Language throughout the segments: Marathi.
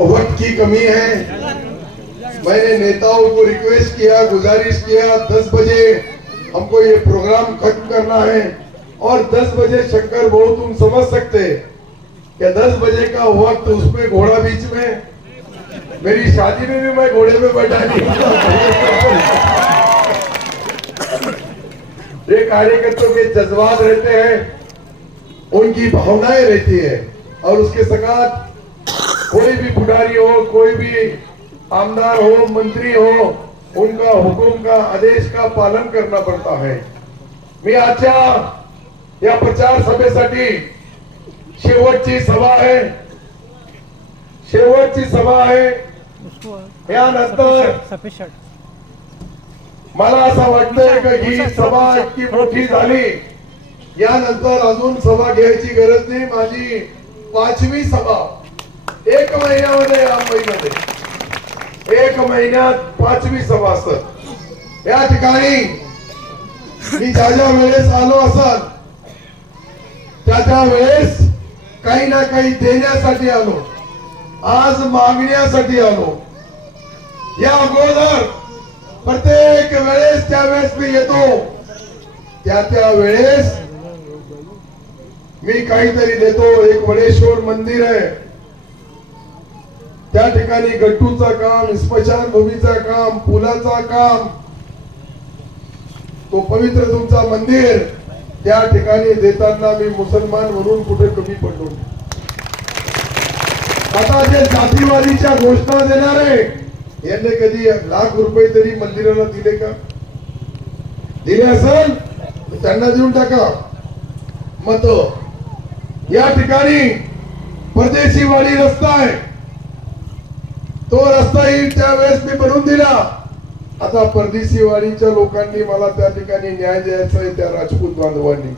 वक्त की कमी है। मैंने नेताओं को रिक्वेस्ट किया, गुजारिश किया, दस बजे हमको ये प्रोग्राम खत्म करना है। और दस बजे शंकर बहु तुम समझ सकते क्या दस बजे का वक्त उसमें घोड़ा बीच में मेरी शादी में भी मैं घोड़े में बैठा नहीं। ये कार्यकर्ताओं के जज्बात रहते हैं, उनकी भावनाएँ रहती है और उसके साथ कोई भी पुजारी हो कोई भी आमदार हो मंत्री हो उनका हुकुम का आदेश का पालन करना पड़ता है। मी आजच्या या प्रचार सभेसाठी शेवटची सभा आहे. शेवटची सभा आहे. यानंतर मला असं वाटतंय की ही सभा इतकी मोठी झाली यानंतर अजून सभा घ्यायची गरज नाही. माझी पाचवी सभा एक महिन्यामध्ये या एक महिन्यात पाचवी सभा असत या ठिकाणी मी ज्या ज्या वेळेस आलो असाल त्या त्या वेळेस काही ना काही देण्यासाठी आलो. आज मागण्यासाठी आलो. या अगोदर प्रत्येक वेळेस त्या वेळेस मी येतो. त्या त्या वेळेस मी काहीतरी देतो. एक वडेश्वर मंदिर आहे. त्या ठिकाणी गट्टूचं काम स्मशानभूमीचं काम पुलाचा काम तो पवित्र तुमचा मंदिर त्या ठिकाणी देताना मी मुसलमान म्हणून कुठे कमी पडलो आता जे जातीवादीच्या घोषणा देणार आहे यांनी कधी लाख रुपये तरी मंदिराला दिले का? दिले असेल त्यांना देऊन टाका. मत या ठिकाणी परदेशी वाडी रस्ता आहे. तो रस्ताही त्यावेळेस मी बनवून दिला. आता परदेशी वाडीच्या लोकांनी मला त्या ठिकाणी न्याय द्यायचा आहे त्या राजपूत बांधवांनी.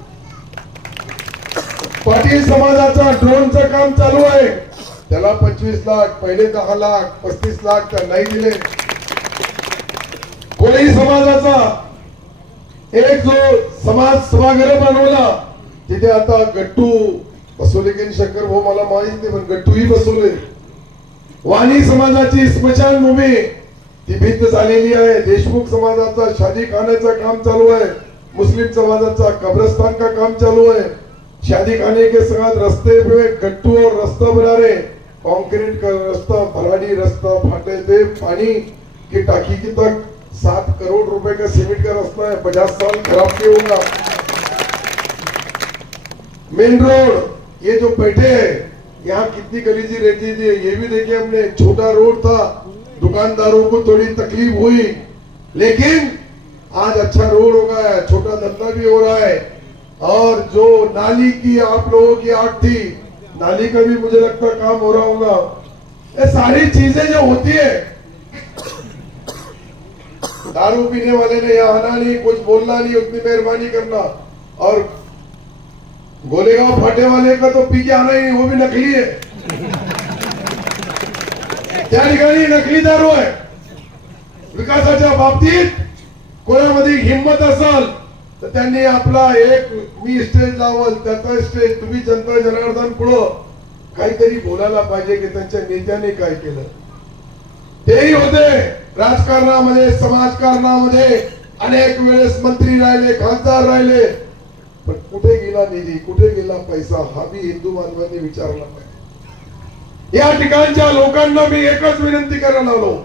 पाटील समाजाचा ड्रोनचं काम चालू आहे. त्याला पंचवीस लाख पहिले दहा लाख पस्तीस लाख तर नाही दिले. कोळी समाजाचा एक जो समाज सभागृह बनवला. तिथे आता गट्टू बसवले की शंकर भाऊ मला माहीत नाही पण गट्टूही बसवले. वाणी समाजाची स्मशानभूमी ती भिंत झालेली आहे. देशमुख समाजाचा शादी खाण्याचं काम चालू आहे. मुस्लिम समाजाचा कब्रस्तान का काम चालू है शादी खाने के साथ रस्ते पे गट्टू और रास्ता बना रहे कंक्रीट का रास्ता भराड़ी रास्ता फाटे थे पानी की टाकी की तक. सात करोड़ रुपए का सीमेंट का रास्ता है. पचास साल खराब नहीं होगा? मेन रोड ये जो बैठे हैं यहाँ कितनी गलीजी रहती थी, ये भी देखिए हमने, छोटा रोड था, दुकानदारों को थोड़ी तकलीफ़ हुई। लेकिन आज अच्छा रोड हो गया है, छोटा धंधा भी हो रहा है। और जो नाली की आप लोगों की आग थी, नाली का भी मुझे लगता काम हो रहा होगा। ये सारी चीज़ें जो होती है, दारू पीने वाले ने यहाँ आना नहीं, कुछ बोलना नहीं, उतनी मेहरबानी करना। और गोलेगांव फाटे वाले का तो पीछे आना ही नहीं वो भी नकली है। त्या ठिकाणी नकली दारू आहे. विकासाच्या बाबतीत कोणामध्ये हिंमत असाल तर त्यांनी आपला एक मी स्टेज लावल त्याचा स्टेज तुम्ही जनता जनार्दन पुढं काहीतरी बोलायला पाहिजे की त्यांच्या नेत्याने काय केलं. तेही होते राजकारणामध्ये समाजकारणामध्ये अनेक वेळेस मंत्री राहिले खासदार राहिले पण कुठे गेला निधी कुठे गेला पैसा हा बी हिंदू बांधवांनी विचारला पाहिजे या ठिकाणच्या लोकांना मी एकच विनंती करायला आलो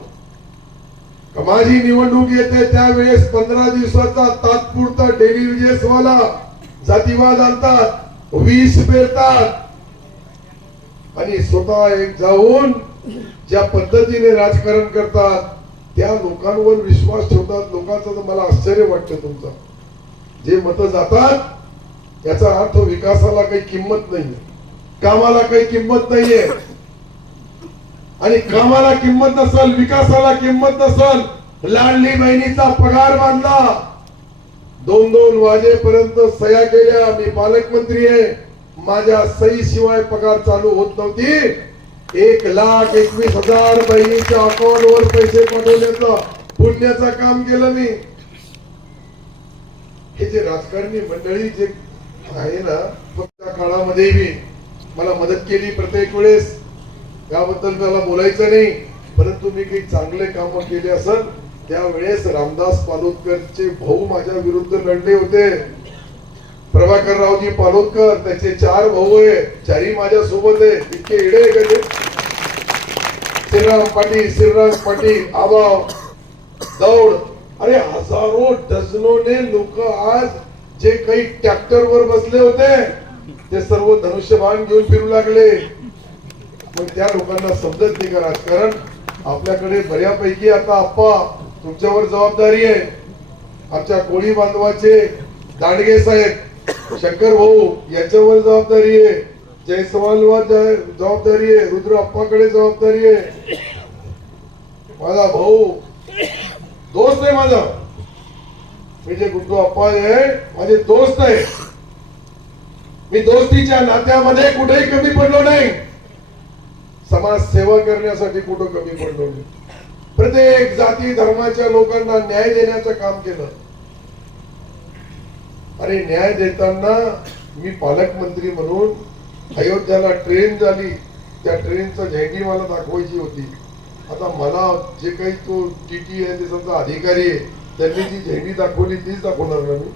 माझी निवडणूक येते त्यावेळेस पंधरा दिवसाचा तात्पुरता डेली विजयसवाला जातीवाद आणतात वीस पेरतात. आणि स्वतः एक जाऊन ज्या पद्धतीने राजकारण करतात त्या लोकांवर विश्वास ठेवतात. लोकांचा तर मला आश्चर्य वाटतं तुमचा. जे मत जातात याचा अर्थ विकासाला काही किंमत नाही कामाला काही किंमत नाहीये. आणि कामाला किंमत नसल विकासाला किंमत नसल लाडली बहिणीचा पगार बांधला दोन दोन वाजेपर्यंत सह्या केल्या मी पालकमंत्री आहे. माझ्या सही शिवाय पगार चालू होत नव्हती. एक लाख एकवीस हजार बहिणीच्या अकाउंट वर पैसे पाठवल्याचं पुण्याचं काम केलं मी. हे जे राजकारणी मंडळी जे आहे ना त्या काळामध्ये मी मला मदत केली प्रत्येक वेळेस. त्याबद्दल मला बोलायचं नाही परंतु मी काही चांगले काम केले असत त्यावेळेस रामदास पालोदकरचे भाऊ माझ्या विरुद्ध लढले होते. प्रभाकर रावजी पालोदकर त्याचे चार भाऊ आहे चारही माझ्या सोबत आहे इतके इडे गेले श्रीराम पाटील श्रीराम पाटील आबाव दौड. अरे हजारो डझनोने लोक आज जे काही ट्रॅक्टर वर बसले होते ते सर्व धनुष्यबाण घेऊन फिरू लागले. पण त्या लोकांना समजत नाही का राजकारण? आपल्याकडे बऱ्यापैकी आता आप्पा तुमच्यावर जबाबदारी आहे. आमच्या कोळी बांधवाचे दांडगे साहेब शंकर भाऊ यांच्यावर जबाबदारी आहे. जयस्वालवर ज- जबाबदारी आहे. रुद्र आप्पाकडे जबाबदारी आहे. माझा भाऊ दोस्त आहे माझा. म्हणजे मी जे गुड्डू अप्पा आहे माझे दोस्त आहे. मी दोस्तीच्या नात्यामध्ये कुठेही कमी पडलो नाही. समाज सेवा करण्यासाठी कुठं कमी पडलो नाही. प्रत्येक जाती धर्माच्या लोकांना न्याय देण्याचं काम केलं. आणि न्याय देताना मी पालकमंत्री म्हणून अयोध्याला ट्रेन झाली. त्या ट्रेनचं झेंडी मला दाखवायची होती. आता मला जे काही तो टी टी आहे ते समजा अधिकारी आहे. त्यांनी जी झेंडी दाखवली तीच दाखवणार ना मी?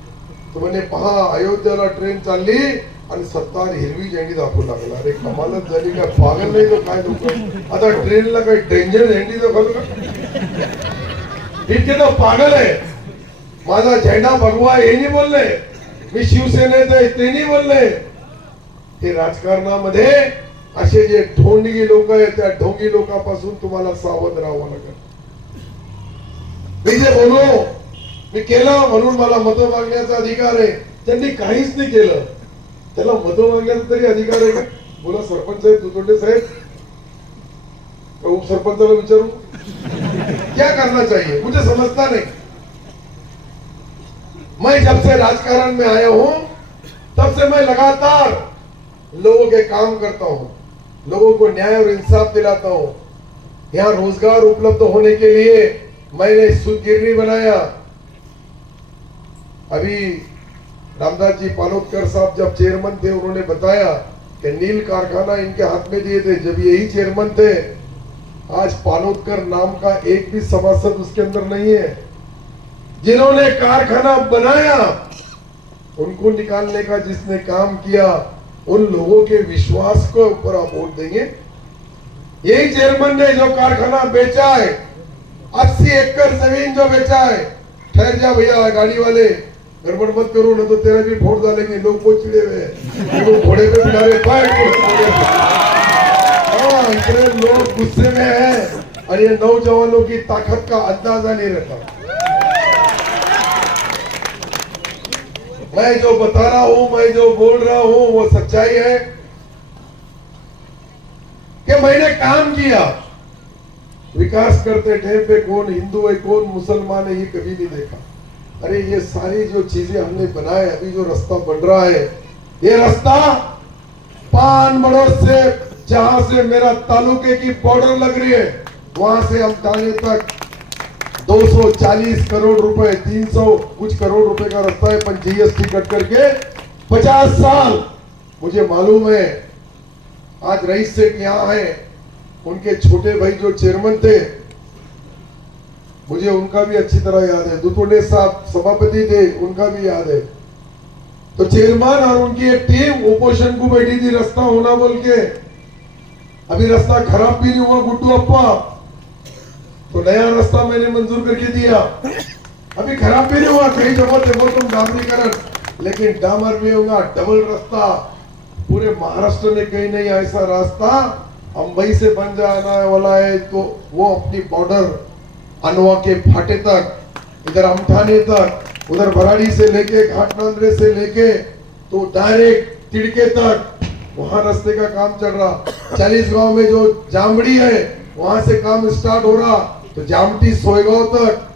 तो म्हणे पहा अयोध्याला ट्रेन चालली आणि सत्तार हिरवी झेंडी दाखवू लागला. अरे कमालच झाली काय पागल नाही तो काय लोक? आता ट्रेनला काही डेंजर झेंडी दाखवलं का? इतके तो पागल आहे. माझा झेंडा भगवा हे बोलले. मी शिवसेनेत आहे ते बोलले. हे राजकारणामध्ये असे जे ढोंडगी लोक आहेत त्या ढोंगी लोकांपासून तुम्हाला सावध राहावं लागेल. मी जे बोललो मी केलं म्हणून मला मत मागण्याचा अधिकार आहे. त्यांनी काहीच नाही केलं. त्याला मत मागण्याचा तरी अधिकार आहे का? बोला सरपंच साहेब दुतोंडे साहेब. उपसरपंचाला विचारू? क्या करना चाहिए? मुझे समझता नहीं. मैं जब से राजकारण में आया हूं तब से मैं लगातार लोगों के काम करता हूं लोगों को न्याय और इंसाफ दिलाता हूं। यहां रोजगार उपलब्ध होने के लिए मैंने सूद बनाया। अभी रामदास जी पालोदकर साहब जब चेयरमैन थे, उन्होंने बताया कि नील कारखाना इनके हाथ में दिए थे। जब यही चेयरमैन थे, आज पालोदकर नाम का एक भी सभासद उसके अंदर नहीं है। जिन्होंने कारखाना बनाया, उनको निकालने का जिसने काम किया, उन लोगों के विश्वास को ऊपर आप वोट देंगे। यही चेयरमैन ने जो कारखाना बेचा है अस्सी एकड़ जमीन जो बेचा है ठहर जा भैया गाड़ी वाले गड़बड़ मत करो ना तो तेरा भी फोड़ डालेंगे लोग बहुत चिड़े हुए लोग घोड़े पे बिठा रहे इतने लोग गुस्से में हैं और ये नौजवानों की ताकत का अंदाजा नहीं रहता मैं जो बता रहा हूं मैं जो बोल रहा हूं वो सच्चाई है कि मैंने काम किया। विकास करते टाइम पे कौन हिंदू है, कौन मुसलमान है, ये कभी नहीं देखा। अरे, ये सारी जो चीज़ें हमने बनाए, अभी जो रास्ता बन रहा है, ये रास्ता पान बड़ोद से, जहाँ से मेरा तालुके की बॉर्डर लग रही है, वहाँ से हम थाने तक 240 करोड़ रुपए 300 कुछ करोड़ रुपए का रास्ता है जीएसटी कट करके 50 साल, मुझे मालूम है, आज रईस सेठ यहाँ है उनके छोटे भाई जो चेयरमैन थे, मुझे उनका भी अच्छी तरह याद है। दुतोडे साहब सभापति थे, उनका भी याद है। तो चेयरमैन और उनकी एक टीम ओपोजिशन को बैठी थी, रास्ता होना बोल के। अभी रास्ता खराब भी नहीं हुआ, गुड्डू अप्पा। तो नया रास्ता मैंने मंजूर करके दिया। अभी खराब भी नहीं हुआ, कहीं जगह देखो तुम डामरीकरण। लेकिन डामर भी होगा डबल रास्ता। पूरे महाराष्ट्र में कहीं नहीं, ऐसा रास्ता अंबई से बन जाना वाला है तो वो अपनी बॉर्डर अनवा के फाटे तक, इधर अमठाने तक, उधर भराड़ी से लेके घाटनांद्रे से लेके तो डायरेक्ट तिड़के तक, वहाँ रास्ते का काम चल रहा। चालीस गाँव में जो जामड़ी है, वहाँ से काम स्टार्ट हो रहा। तो जामटी सोयगांव तक,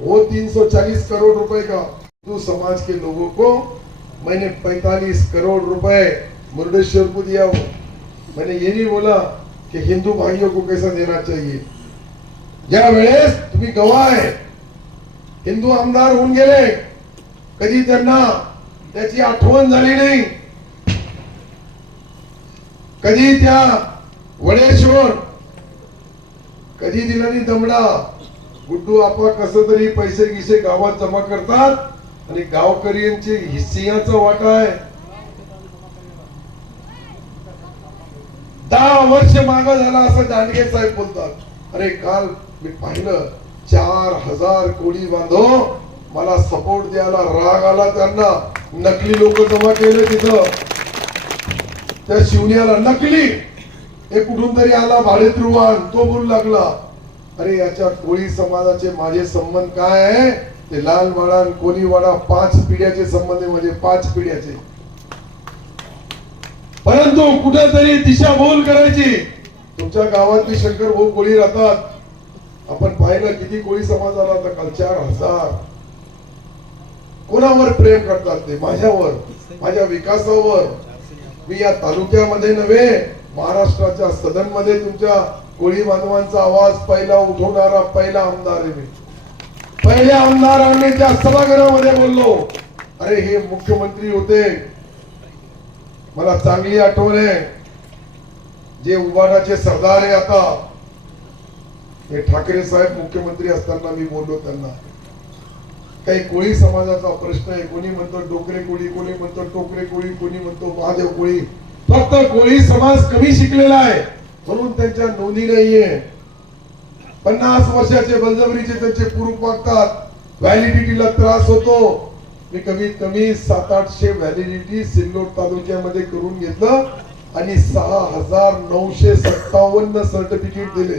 वो 340 करोड़ रुपए का। हिंदू समाज के लोगों को मैंने 45 करोड़ रुपए मुरुडेश्वर को दिया वो मैंने ये नहीं बोला कि हिंदू भाइयों को कैसा देना चाहिए? ज्या वेळेस तुम्ही गवाह आहे हिंदू आमदार होऊन गेले कधी त्यांना त्याची आठवण झाली नाही. कधी त्या वडेश्वर कधी दिलानी दमडा गुड्डू आपा कस तरी पैसे गिसे गावात जमा करतात आणि गावकऱ्यांची हिस्सियाचा वाटा आहे. दहा वर्ष माग झाला असं दांडगे साहेब बोलतात. अरे काल मी पाहिलं चार हजार कोळी बांधव मला सपोर्ट द्यायला राग आला त्यांना. नकली लोक जमा केले तिथं. त्या शिवण्याला नकली. हे कुठून तरी आला भाडेतृवान तो बोलू लागला अरे याच्या कोळी समाजाचे माझे संबंध काय आहे? ते लाल वाडा कोणी वाडा पाच पिढ्याचे संबंध आहे म्हणजे पाच पिढ्याचे. परंतु कुठेतरी दिशाभूल करायची. तुमच्या गावातली शंकर भाऊ कोळी राहतात. आपण पाहिलं किती कोळी समाज आला होता काल चार हजार. कोणावर प्रेम करतात ते? माझ्यावर माझ्या विकासावर. मी या तालुक्यामध्ये नव्हे महाराष्ट्राच्या सदनमध्ये तुमच्या कोळी बांधवांचा आवाज पहिला उठवणारा पहिला आमदार आहे मी. पहिल्या आमदारांनी त्या सभागृहामध्ये बोललो. अरे हे मुख्यमंत्री होते. मला चांगली आठवण आहे. जे उबाडाचे सरदार आहे आता हे ठाकरे साहेब मुख्यमंत्री असताना मी बोललो त्यांना. काही कोळी समाजाचा प्रश्न आहे. कोणी म्हणतो डोकरे कोळी कोणी म्हणतो टोकरे कोळी कोणी म्हणतो महादेव कोळी. फक्त कोळी समाज कमी शिकलेला आहे म्हणून त्यांच्या नोंदी नाहीये. पन्नास वर्षाचे बलजबरीचे त्यांचे पुरुष मागतात व्हॅलिडिटीला त्रास होतो. मी कमीत कमी सात आठशे व्हॅलिडिटी सिल्लोड तालुक्यामध्ये करून घेतलं आणि सहा हजार नऊशे सत्तावन्न सर्टिफिकेट दिले.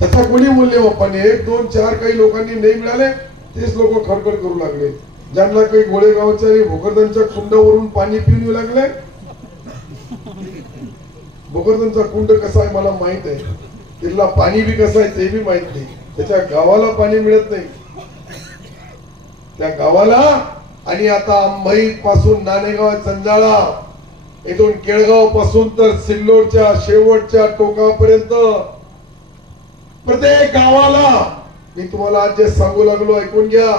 त्याचा कोणी मूल्य पण एक दोन चार काही लोकांनी नाही मिळाले तेच लोक खडखड करू लागले. ज्यांना काही गोळेगावच्या आणि भोकरदनच्या कुंडावरून पाणी पिऊन येऊ लागले. भोकरदनचा कुंड कसा आहे मला माहीत आहे. तिथला पाणी बी कसं आहे ते बी माहीत नाही. त्याच्या गावाला पाणी मिळत नाही. त्या गावाला आणि आता अंबई पासून नाणेगाव जंजाळा इथून केळगावपासून तर सिल्लोडच्या शेवटच्या टोकापर्यंत प्रत्येक गावाला मी तुम्हाला आज जे सांगू लागलो ऐकून घ्या.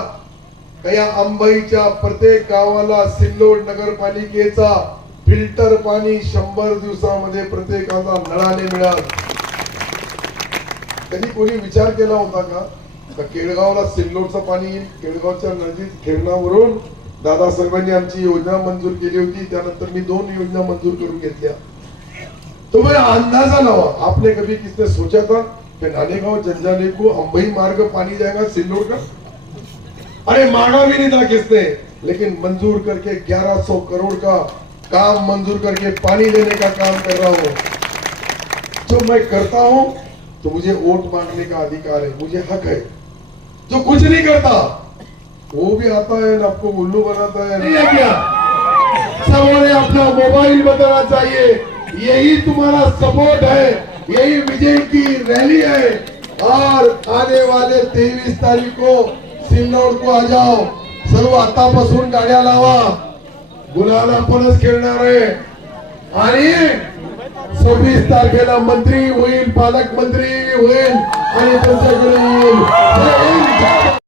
का या अंबाईच्या प्रत्येक गावाला सिल्लोड नगरपालिकेचा फिल्टर पाणी शंभर दिवसामध्ये प्रत्येकाला नळाने मिळाल. कधी कोणी विचार केला होता का? का केळगावला नजीक खेळण्यावरून दादासाहेबांनी आमची योजना मंजूर केली होती. त्यानंतर मी दोन योजना मंजूर करून घेतल्या. तो अंदाज़ा लावा. आपने कभी किसने सोचा था? कि को मार्ग पानी जाएगा सिल्लोड का? अरे मांगा भी नहीं था किसने लेकिन मंजूर करके 1100 करोड़ का काम मंजूर करके पानी देने का काम कर रहा हूँ। जो मैं करता हूँ तो मुझे वोट मांगने का अधिकार है। मुझे हक है। जो कुछ नहीं करता वो भी आता है आपको उल्लू बनाता है। नहीं क्या? सबने अपना मोबाइल बताना चाहिए। यही तुम्हारा सपोर्ट है। यही विजय की रैली है। और आने वाले तेईस तारीख को सिल्लोड को आ जाओ। सर्व आतापासून गाड्या लावा। गुलाल आपणच खेळणार आहे. आणि सव्वीस तारखेला मंत्री होईल पालकमंत्री होईल आणि त्यांच्याकडे येईल.